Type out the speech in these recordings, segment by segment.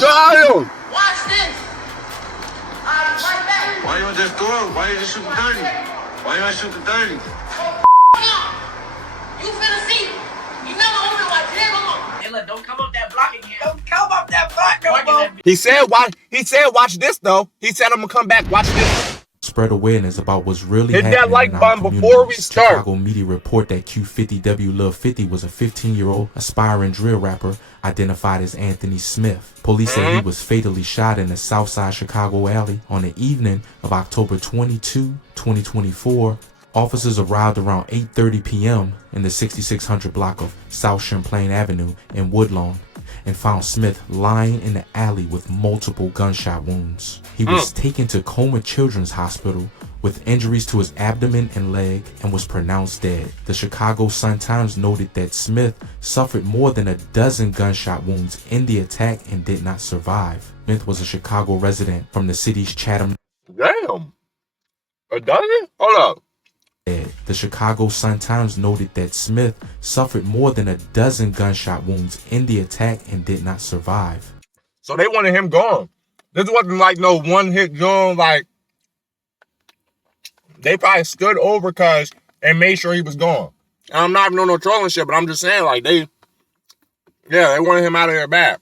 Damn! Watch this. I'll be right back. Why you just go? Why you just shoot the 30? Why you ain't shoot the 30? You finna see. You never open my damn. Hey, look, don't come up that block again. Don't come up that block no more. He said, watch this though. He said, I'm gonna come back, watch this. Spread awareness about what's really Hit happening that like in our button before we communities. start. Chicago media report that Q50wLil50 was a 15-year-old aspiring drill rapper identified as Anthony Smith. Police said he was fatally shot in a Southside Chicago alley on the evening of October 22, 2024. Officers arrived around 8:30 p.m. in the 6600 block of South Champlain Avenue in Woodlawn and found Smith lying in the alley with multiple gunshot wounds. He was taken to Coma Children's Hospital with injuries to his abdomen and leg and was pronounced dead. The Chicago Sun-Times noted that Smith suffered more than a dozen gunshot wounds in the attack and did not survive. Smith was a Chicago resident from the city's Chatham. Damn. A dozen? Hold up. The Chicago Sun-Times noted that Smith suffered more than a dozen gunshot wounds in the attack and did not survive. So they wanted him gone. This wasn't like no one-hit joint. Like, they probably stood over cuz and made sure he was gone. And I'm not even on no trolling shit, but I'm just saying, like, they wanted him out of there bad.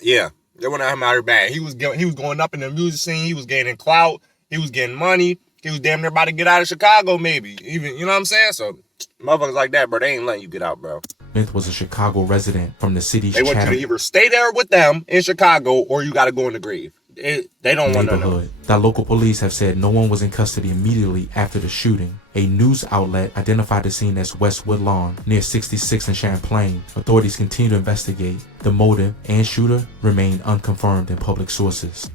Yeah, they wanted him out of there bad. He was going up in the music scene. He was gaining clout. He was getting money. He was damn near about to get out of Chicago, maybe. Even, you know what I'm saying? So, motherfuckers like that, bro, they ain't letting you get out, bro. Smith was a Chicago resident from the city's They want you to either stay there with them in Chicago or you got to go in the grave. They don't want to know. The local police have said no one was in custody immediately after the shooting. A news outlet identified the scene as West Woodlawn, near 66 and Champlain. Authorities continue to investigate. The motive and shooter remain unconfirmed in public sources.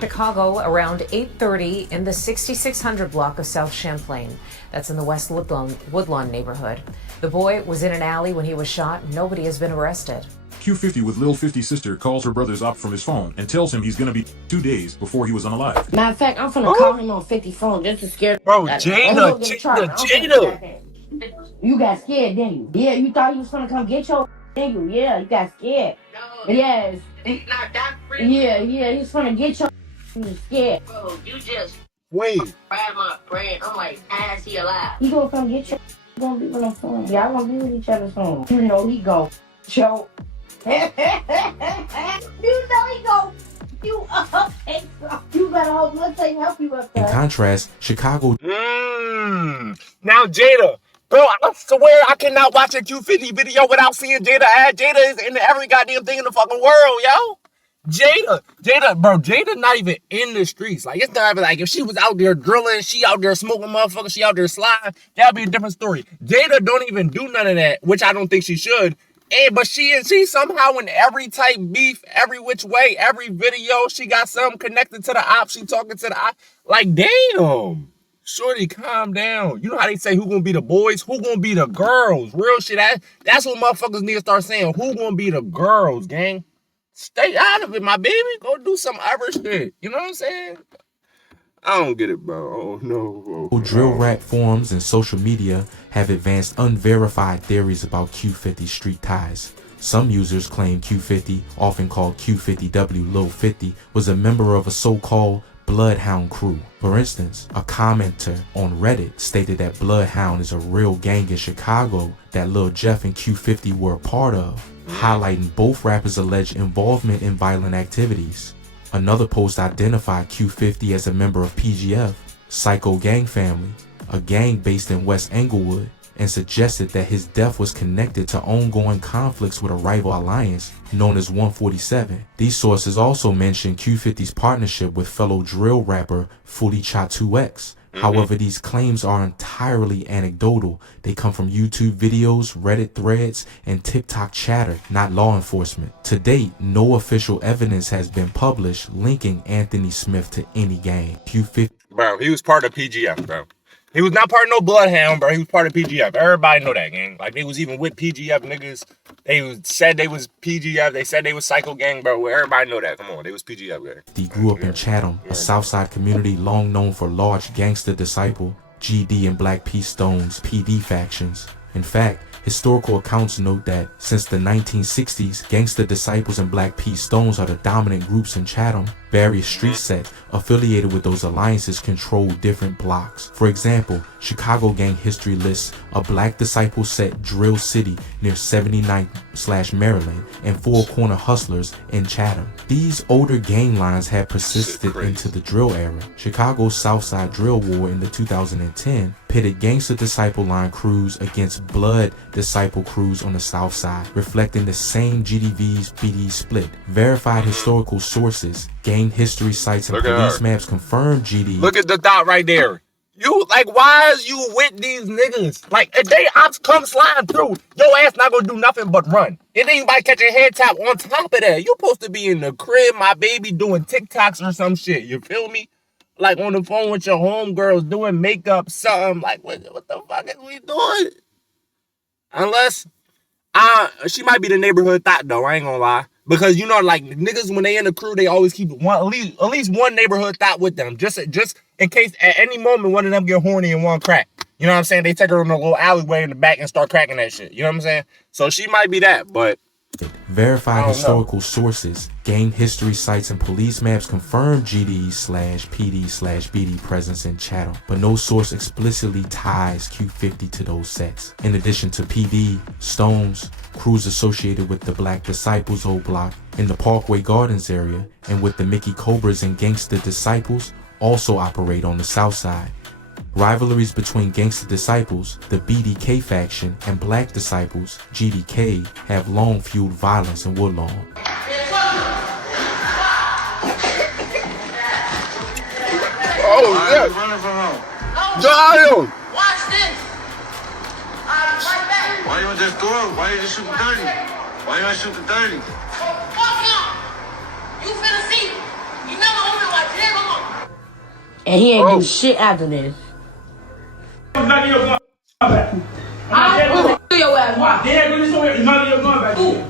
Chicago around 8:30 in the 6600 block of South Champlain. That's in the West Woodlawn neighborhood. The boy was in an alley when he was shot. Nobody has been arrested. Q50wLil50's sister calls her brother's op from his phone and tells him he's gonna be 2 days before he was unalive. Matter of fact, I'm finna call him on 50 phone just to scare. Bro, Jada. You got scared, didn't you? Yeah, you thought he was gonna come get your, didn't you? Yeah, you got scared. No, Yes. he's not that free. Yeah, he's gonna get your. You was scared. Bro, you just Wait. grab my brain. I'm like, as he alive. He gonna come get your. You gonna be with him soon. Y'all gonna be with each other soon. You know he go. Choke. You know he go. You up. You better hope let's say help you up there. In contrast, Chicago. Now, Jada. Bro, I swear I cannot watch a Q50 video without seeing Jada ad. Jada is in every goddamn thing in the fucking world, yo. Jada not even in the streets. Like, it's not even like if she was out there drilling, she out there smoking motherfuckers, she out there sliding, that'd be a different story. Jada don't even do none of that, which I don't think she should. But she somehow in every type beef, every which way, every video, she got something connected to the op. She talking to the op. Like, damn. Shorty, calm down. You know how they say who gonna be the boys? Who gonna be the girls? Real shit. That's what motherfuckers need to start saying. Who gonna be the girls, gang? Stay out of it, my baby. Go do some other shit. You know what I'm saying? I don't get it, bro. Oh, no. Bro. Drill rap forums and social media have advanced unverified theories about Q50 street ties. Some users claim Q50, often called Q50wLil50, was a member of a so-called Bloodhound crew. For instance, a commenter on Reddit stated that Bloodhound is a real gang in Chicago that Lil Jeff and Q50 were a part of, highlighting both rappers' alleged involvement in violent activities. Another post identified Q50 as a member of PGF, Psycho Gang Family, a gang based in West Englewood, and suggested that his death was connected to ongoing conflicts with a rival alliance known as 147. These sources also mention Q50's partnership with fellow drill rapper Ksoo. However, these claims are entirely anecdotal. They come from YouTube videos, Reddit threads, and TikTok chatter, not law enforcement. To date, no official evidence has been published linking Anthony Smith to any gang. Q50. Bro, he was part of PGF, bro. He was not part of no Bloodhound, bro. He was part of PGF. Everybody know that, gang. Like, they was even with PGF niggas. They said they was PGF. They said they was Psycho Gang, bro. Everybody know that. Come on, they was PGF, gang. He grew up in Chatham, a Southside community long known for large gangster disciple, GD and Black P Stone's PD factions. In fact, Historical accounts note that since the 1960s, Gangsta Disciples and Black Pete Stones are the dominant groups in Chatham. Various street sets affiliated with those alliances control different blocks. For example, Chicago gang history lists a Black Disciple set Drill City near 79th/Maryland and Four Corner Hustlers in Chatham. These older gang lines have persisted into the drill era. Chicago's Southside Drill War in the 2010 pitted Gangsta Disciple line crews against Blood Disciple crews on the South Side, reflecting the same GDV's BD split. Verified historical sources, gang history sites, and police maps confirm GD. Look at the thought right there. You, like, why is you with these niggas? Like, if they ops come sliding through, your ass not gonna do nothing but run. And then you might catch a head tap on top of that. You supposed to be in the crib, my baby, doing TikToks or some shit. You feel me? Like, on the phone with your homegirls doing makeup, something. Like, what the fuck is we doing? Unless, she might be the neighborhood thought, though. I ain't gonna lie. Because, you know, like, niggas, when they in the crew, they always keep at least one neighborhood thought with them. Just in case at any moment one of them get horny and want crack. You know what I'm saying? They take her in a little alleyway in the back and start cracking that shit. You know what I'm saying? So she might be that, but... Verified historical sources, gang history sites, and police maps confirm GD/PD/BD presence in Chatham, but no source explicitly ties Q50 to those sets. In addition to PD, Stones, crews associated with the Black Disciples old block in the Parkway Gardens area, and with the Mickey Cobras and Gangsta Disciples also operate on the South Side. Rivalries between Gangsta Disciples, the BDK faction, and Black Disciples, GDK, have long fueled violence in Woodlawn. Oh, yeah. Running from home. Child! Watch this. I'll be right back. Why you just go up? Why you just shoot the 30? Why you not shoot the 30? Fuck him. You finna see. You never open my damn mama. And he ain't do shit after this. I'm not your gun back. I'm gonna kill your ass. Why? Damn, do this over here. It's not your gun back. You.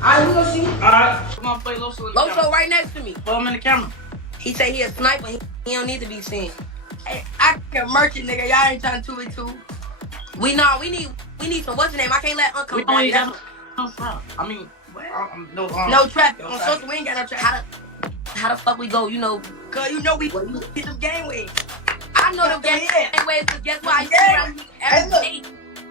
Alright, we gonna see. Alright. Come on, play Loso. Loso right next to me. Put him in the camera. He say he a sniper. He don't need to be seen. Hey, I can merchant, nigga. Y'all ain't trying to 2v2. We need some. What's the name? I can't let Uncle. We don't need that. I mean, no traffic. On social, we ain't got no traffic. How the fuck we go? You know, cause you know we get them gang ways. I know them gang ways, cause guess what? I used to around here every day.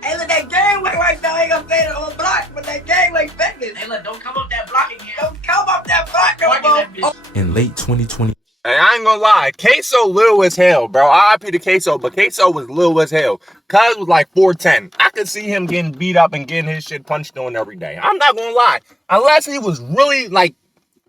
Hey, look, that gangway right now ain't gonna play the whole block, but that gangway famous. Hey, look, don't come up that block again. Don't come up that block no more. In late 2020, Hey, I ain't gonna lie, Ksoo little as hell, bro. RIP to Ksoo, but Ksoo was little as hell. Cuz was like 4'10". I could see him getting beat up and getting his shit punched on every day. I'm not gonna lie. Unless he was really like,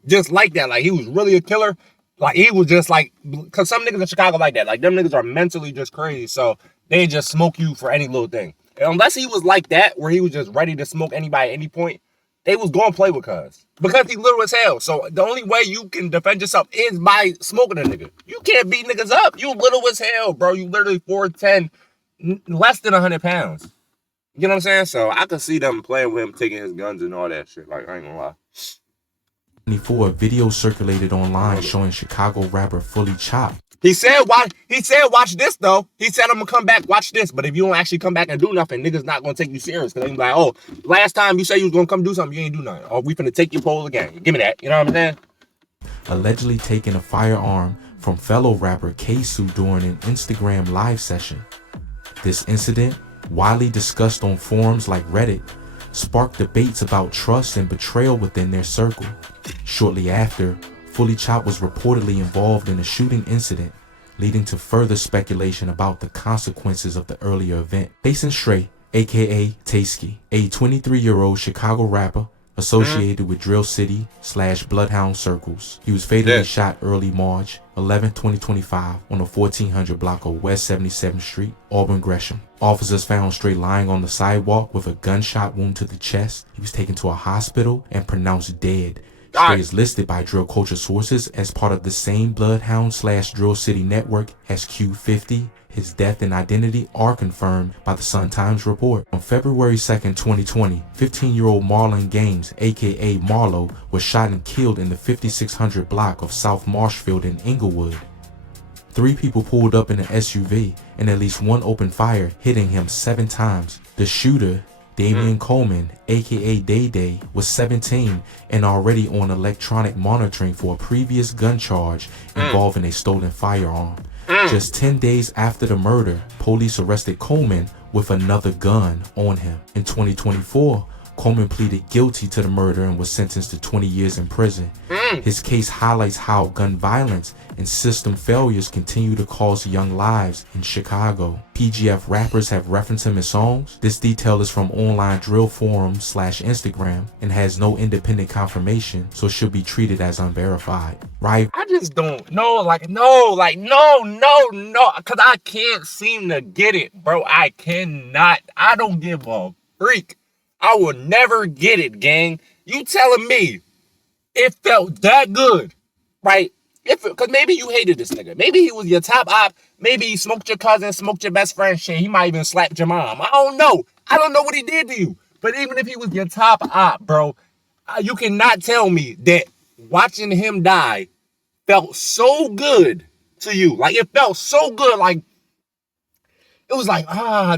just like that. Like he was really a killer. Like he was just like, cause some niggas in Chicago like that. Like them niggas are mentally just crazy. So they just smoke you for any little thing. And unless he was like that, where he was just ready to smoke anybody at any point, they was going to play with cuz. Because he little as hell. So the only way you can defend yourself is by smoking a nigga. You can't beat niggas up. You little as hell, bro. You literally 4'10", less than 100 pounds. You know what I'm saying? So I could see them playing with him, taking his guns and all that shit. Like, I ain't gonna lie. a video circulated online showing Chicago rapper Fully Chopped. He said, watch this, though. He said, I'm going to come back, watch this. But if you don't actually come back and do nothing, niggas not going to take you serious. Because they be like, oh, last time you said you was going to come do something, you ain't do nothing. Or we finna take your pole again. Give me that. You know what I'm saying? Allegedly taking a firearm from fellow rapper Ksoo during an Instagram live session. This incident, widely discussed on forums like Reddit, sparked debates about trust and betrayal within their circle. Shortly after, Fully Chopped was reportedly involved in a shooting incident, leading to further speculation about the consequences of the earlier event. Jason Stray, aka Tasky, a 23-year-old Chicago rapper associated with Drill City / Bloodhound circles. He was fatally shot early March 11, 2025 on the 1400 block of West 77th Street, Auburn, Gresham. Officers found Stray lying on the sidewalk with a gunshot wound to the chest. He was taken to a hospital and pronounced dead. Stray is listed by drill culture sources as part of the same Bloodhound / Drill City network as Q50. His death and identity are confirmed by the Sun-Times report. On February 2nd, 2020, 15-year-old Marlon Gaines, aka Marlo, was shot and killed in the 5600 block of South Marshfield in Inglewood. 3 people pulled up in an SUV and at least one opened fire, hitting him 7 times. The shooter, Damian Coleman, aka Day Day, was 17 and already on electronic monitoring for a previous gun charge involving a stolen firearm. Just 10 days after the murder, police arrested Coleman with another gun on him. In 2024, Coleman pleaded guilty to the murder and was sentenced to 20 years in prison. His case highlights how gun violence and system failures continue to cost young lives in Chicago. PGF rappers have referenced him in songs. This detail is from online drill forums / Instagram and has no independent confirmation, so should be treated as unverified. Right? I just don't know, no, because I can't seem to get it, bro. I cannot. I don't give a freak. I will never get it, gang. You telling me it felt that good, right? Because maybe you hated this nigga. Maybe he was your top op. Maybe he smoked your cousin, smoked your best friend shit. He might even slapped your mom. I don't know. I don't know what he did to you. But even if he was your top op, bro, you cannot tell me that watching him die felt so good to you. Like, it felt so good. Like, it was like,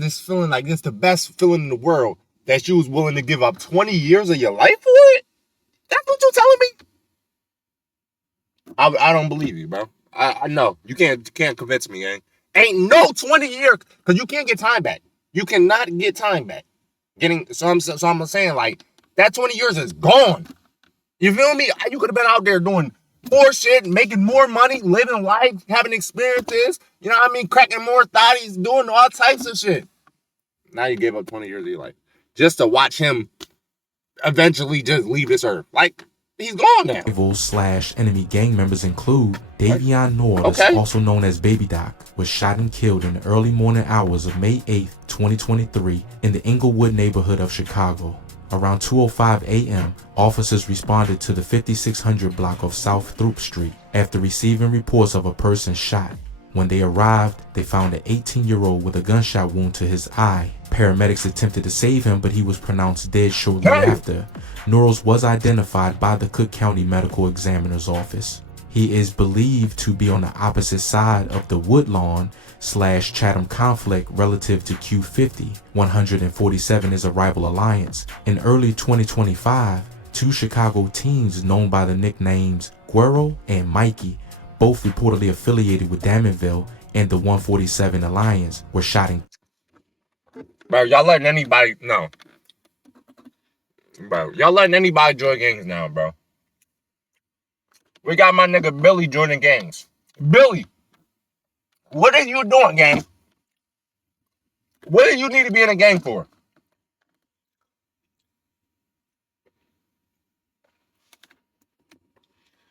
this feeling like it's the best feeling in the world that you was willing to give up 20 years of your life for it? That's what you're telling me? I don't believe you, bro. I know. You can't convince me, gang. Ain't no 20 years, because you can't get time back. You cannot get time back. So I'm saying, like, that 20 years is gone. You feel me? You could have been out there doing more shit, making more money, living life, having experiences, you know what I mean? Cracking more thotties, doing all types of shit. Now you gave up 20 years of your life just to watch him eventually just leave this earth. Like, he's gone now. Rival/enemy gang members include Davion Norris, also known as Baby Doc, was shot and killed in the early morning hours of May 8th, 2023 in the Inglewood neighborhood of Chicago. Around 2:05 a.m., officers responded to the 5600 block of South Throop Street after receiving reports of a person shot. When they arrived, they found an 18-year-old with a gunshot wound to his eye. Paramedics attempted to save him, but he was pronounced dead shortly after. Norris was identified by the Cook County Medical Examiner's Office. He is believed to be on the opposite side of the Woodlawn/Chatham conflict relative to Q50. 147 is a rival alliance. In early 2025, two Chicago teens known by the nicknames Guero and Mikey, both reportedly affiliated with Damonville and the 147 Alliance, were shot and... Bro, y'all letting anybody... No. Bro, y'all letting anybody join gangs now, bro. We got my nigga Billy joining gangs. Billy, what are you doing, gang? What do you need to be in a gang for?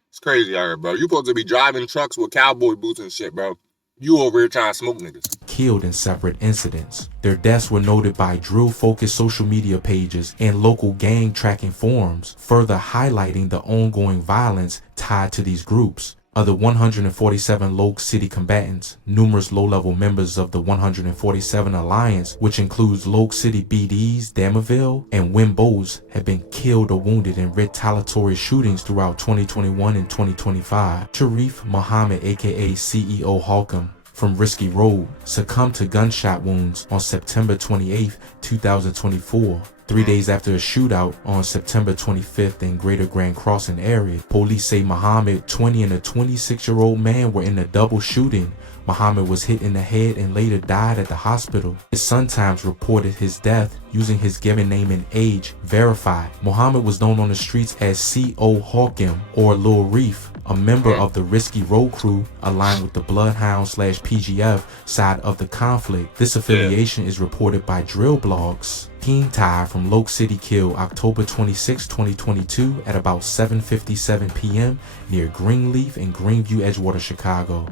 It's crazy out here, bro. You supposed to be driving trucks with cowboy boots and shit, bro. You over here trying to smoke niggas. Killed in separate incidents. Their deaths were noted by drill-focused social media pages and local gang tracking forums, further highlighting the ongoing violence tied to these groups. Of the 147 Loke City combatants, numerous low-level members of the 147 Alliance, which includes Loke City BDs, Damonville, and Wimbos, have been killed or wounded in retaliatory shootings throughout 2021 and 2025. Sharif Muhammad, aka CEO Holcomb, from Risky Road, succumbed to gunshot wounds on September 28, 2024. 3 days after a shootout on September 25th in Greater Grand Crossing area. Police say Muhammad, 20, and a 26-year-old man were in a double shooting. Muhammad was hit in the head and later died at the hospital. His Sun Times reported his death using his given name and age verified. Muhammad was known on the streets as C.O. Hawkim or Lil Reef, a member of the Risky Road crew aligned with the Bloodhound/PGF side of the conflict. This affiliation is reported by drill blogs. King Ty from Loke City killed October 26, 2022 at about 7:57 p.m. near Greenleaf and Greenview, Edgewater, Chicago.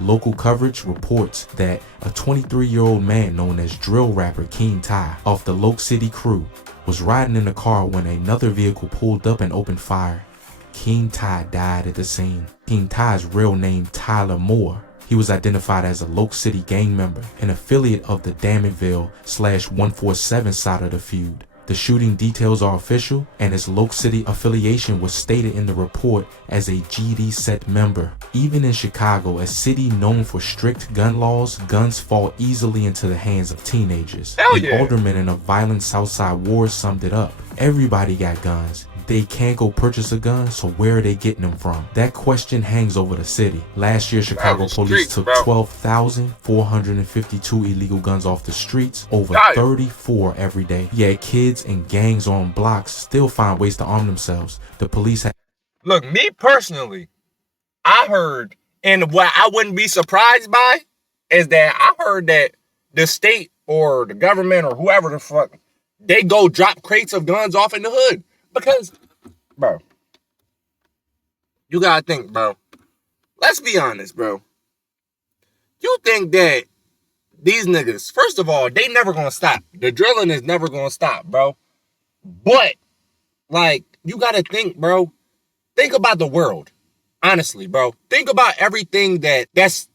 Local coverage reports that a 23-year-old man known as drill rapper King Ty of the Loke City crew was riding in a car when another vehicle pulled up and opened fire. King Ty died at the scene. King Ty's real name Tyler Moore. He was identified as a Loke City gang member, an affiliate of the Damonville/147 side of the feud. The shooting details are official, and his Loc City affiliation was stated in the report as a GD set member. Even in Chicago, a city known for strict gun laws, guns fall easily into the hands of teenagers. Hell An yeah. alderman in a violent Southside war summed it up. Everybody got guns. They can't go purchase a gun, so where are they getting them from? That question hangs over the city. Last year, Chicago police took 12,452 illegal guns off the streets, over 34 every day. Yet kids and gangs on blocks still find ways to arm themselves. The police have... Look, me personally, I heard, and what I wouldn't be surprised by is that I heard that the state or the government or whoever the fuck, they go drop crates of guns off in the hood. Because, bro, you gotta think, bro. Let's be honest, bro. You think that these niggas, first of all, they never gonna stop. The drilling is never gonna stop, bro. But, like, you gotta think, bro. Think about the world. Honestly, bro. Think about everything that's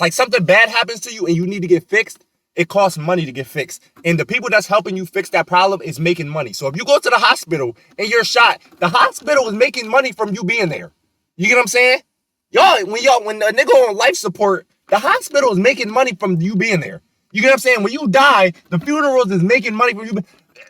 like something bad happens to you and you need to get fixed. It costs money to get fixed. And the people that's helping you fix that problem is making money. So if you go to the hospital and you're shot, the hospital is making money from you being there. You get what I'm saying? When a nigga on life support, the hospital is making money from you being there. You get what I'm saying? When you die, the funerals is making money from you.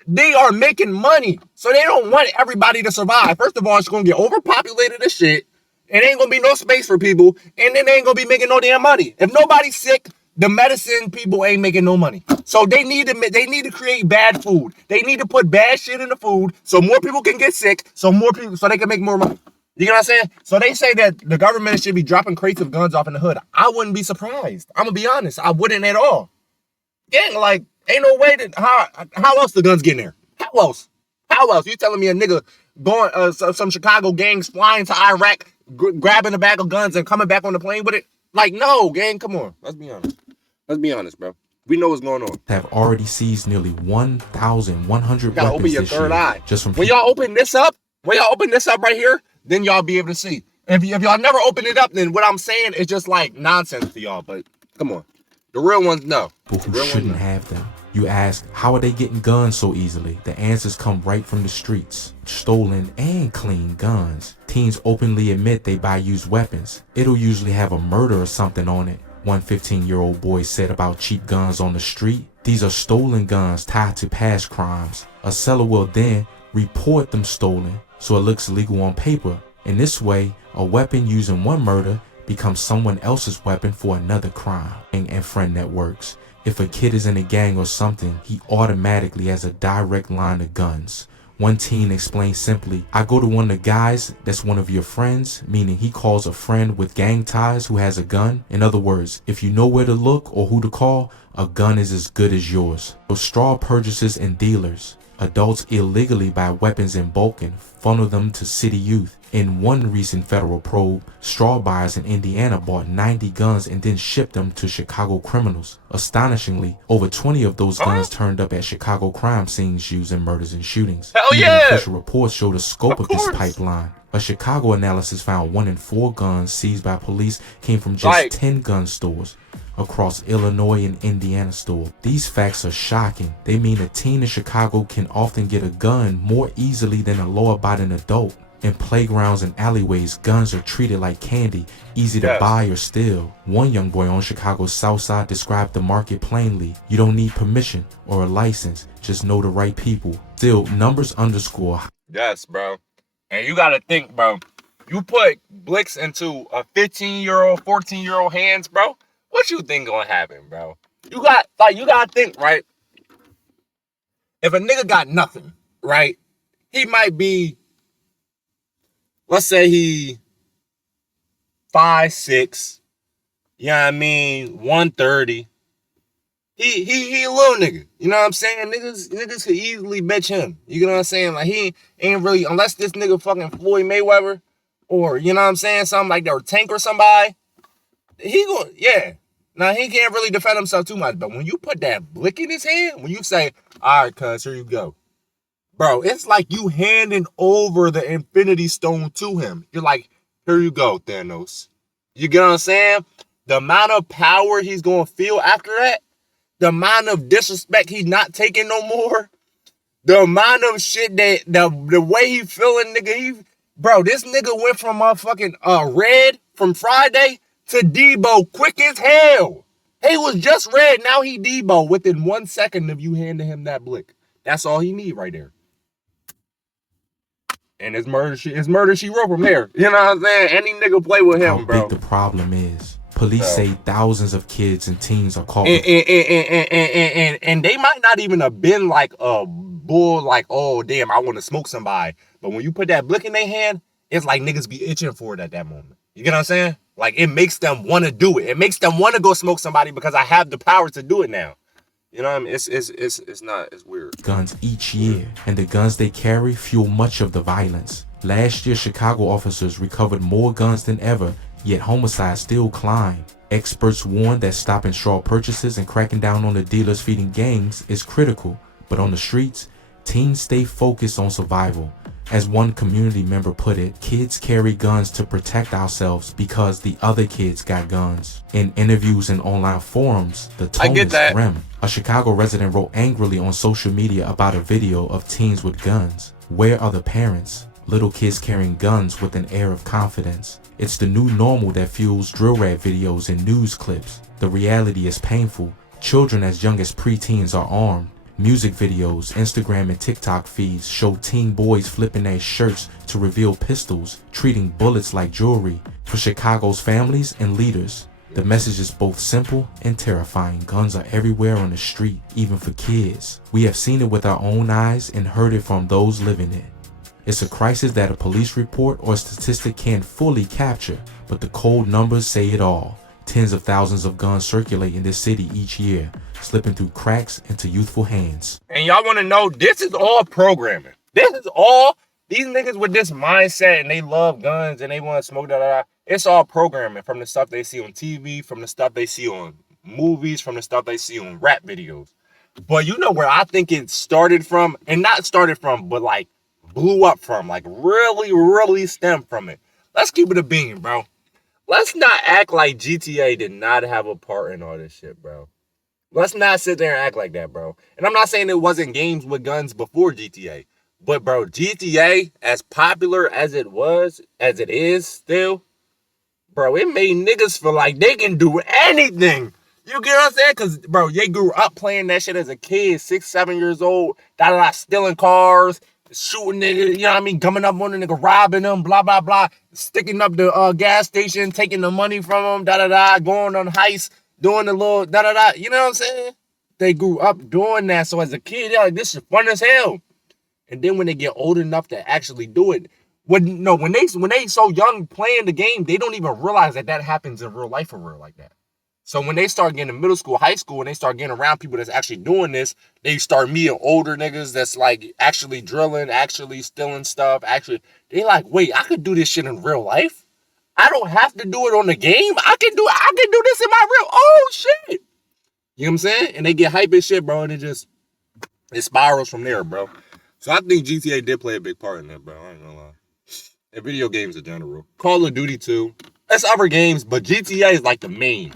They are making money. So they don't want everybody to survive. First of all, it's going to get overpopulated as shit. It ain't going to be no space for people. And then they ain't going to be making no damn money. If nobody's sick, the medicine people ain't making no money. So they need to create bad food. They need to put bad shit in the food so more people can get sick, so they can make more money. You know what I'm saying? So they say that the government should be dropping crates of guns off in the hood. I wouldn't be surprised. I'm gonna be honest. I wouldn't at all. Yeah, like, ain't no way that how else the guns getting there? How else? How else? You telling me a nigga going some Chicago gangs flying to Iraq, grabbing a bag of guns and coming back on the plane with it? Like, no, gang, come on. Let's be honest. Let's be honest, bro. We know what's going on. Have already seized nearly 1,100 Y'all weapons open your this third year. eye. Just from when y'all open this up right here, then y'all be able to see. If y'all never open it up, then what I'm saying is just like nonsense to y'all. But come on, the real ones know. People who shouldn't have them. You ask, how are they getting guns so easily? The answers come right from the streets. Stolen and clean guns. Teens openly admit they buy used weapons. It'll usually have a murder or something on it. One 15-year-old boy said about cheap guns on the street. These are stolen guns tied to past crimes. A seller will then report them stolen so it looks legal on paper. In this way, a weapon used in one murder becomes someone else's weapon for another crime. And friend networks. If a kid is in a gang or something, he automatically has a direct line to guns. One teen explained simply, I go to one of the guys that's one of your friends, meaning he calls a friend with gang ties who has a gun. In other words, if you know where to look or who to call, a gun is as good as yours. So straw purchasers and dealers. Adults illegally buy weapons in bulk and funnel them to city youth. In one recent federal probe, straw buyers in Indiana bought 90 guns and then shipped them to Chicago criminals. Astonishingly, over 20 of those guns turned up at Chicago crime scenes used in murders and shootings. Hell yeah! Even official reports show the scope of this pipeline. A Chicago analysis found 1 in 4 guns seized by police came from just 10 gun stores across Illinois and Indiana store. These facts are shocking. They mean a teen in Chicago can often get a gun more easily than a law-abiding adult. In playgrounds and alleyways, guns are treated like candy, easy to buy or steal. One young boy on Chicago's South Side described the market plainly. You don't need permission or a license, just know the right people. Still, numbers underscore. Yes, bro. And you gotta think, bro. You put Blix into a 15-year-old, 14-year-old hands, bro. What you think gonna happen, bro? You gotta think, right? If a nigga got nothing, right? He might be, let's say he 5'6", you know what I mean, 130. He a little nigga, you know what I'm saying? Niggas could easily bitch him. You know what I'm saying? Like, he ain't really, unless this nigga fucking Floyd Mayweather, or, you know what I'm saying, something like that, or Tank or somebody, he gonna, yeah. Now, he can't really defend himself too much, but when you put that blick in his hand, when you say, all right, cuz, here you go. Bro, it's like you handing over the Infinity Stone to him. You're like, here you go, Thanos. You get what I'm saying? The amount of power he's going to feel after that, the amount of disrespect he's not taking no more, The amount of shit that the way he feeling, nigga, bro, this nigga went from motherfucking Red from Friday to Debo quick as hell. He was just Red, now he Debo within 1 second of you handing him that blick. That's all he need right there. And his murder she wrote from there. You know what I'm saying? Any nigga play with him, How bro. big the problem is. Police say thousands of kids and teens are caught. And they might not even have been like a bull, like, oh damn, I want to smoke somebody. But when you put that blick in their hand, it's like niggas be itching for it at that moment. You get what I'm saying? Like, it makes them want to do it. It makes them want to go smoke somebody because I have the power to do it now. You know what I mean? It's weird. Guns each year, and the guns they carry fuel much of the violence. Last year, Chicago officers recovered more guns than ever, yet homicides still climb. Experts warn that stopping straw purchases and cracking down on the dealers feeding gangs is critical, but on the streets, teens stay focused on survival. As one community member put it, kids carry guns to protect ourselves because the other kids got guns. In interviews and online forums, the tone is grim. A Chicago resident wrote angrily on social media about a video of teens with guns. Where are the parents? Little kids carrying guns with an air of confidence. It's the new normal that fuels drill rap videos and news clips. The reality is painful. Children as young as preteens are armed. Music videos, Instagram and TikTok feeds show teen boys flipping their shirts to reveal pistols, treating bullets like jewelry. For Chicago's families and leaders, the message is both simple and terrifying. Guns are everywhere on the street, even for kids. We have seen it with our own eyes and heard it from those living it. It's a crisis that a police report or statistic can't fully capture, but the cold numbers say it all. Tens of thousands of guns circulate in this city each year, slipping through cracks into youthful hands. And y'all want to know, this is all programming. This is all, these niggas with this mindset and they love guns and they want to smoke, it's all programming from the stuff they see on TV, from the stuff they see on movies, from the stuff they see on rap videos. But you know where I think it started from, and not started from, but like blew up from, like really stemmed from it. Let's keep it a bean, bro. Let's not act like GTA did not have a part in all this shit, bro. Let's not sit there and act like that, bro. And I'm not saying it wasn't games with guns before GTA. But, bro, GTA, as popular as it was, as it is still, bro, it made niggas feel like they can do anything. You get what I'm saying? Because, bro, they grew up playing that shit as a kid, 6, 7 years old, stealing cars, shooting niggas, you know what I mean, coming up on a nigga, robbing them, blah, blah, blah, sticking up the gas station, taking the money from them, going on heists, doing the little, you know what I'm saying? They grew up doing that, so as a kid, they're like, this is fun as hell. And then when they get old enough to actually do it, when they so young playing the game, they don't even realize that happens in real life for real like that. So when they start getting in middle school, high school, and they start getting around people that's actually doing this, they start meeting older niggas that's like actually drilling, actually stealing stuff. Actually, they like, wait, I could do this shit in real life. I don't have to do it on the game. I can do this in my real. Oh shit. You know what I'm saying? And they get hype as shit, bro, and it spirals from there, bro. So I think GTA did play a big part in that, bro. I ain't gonna lie. And video games in general. Call of Duty too. That's other games, but GTA is like the main.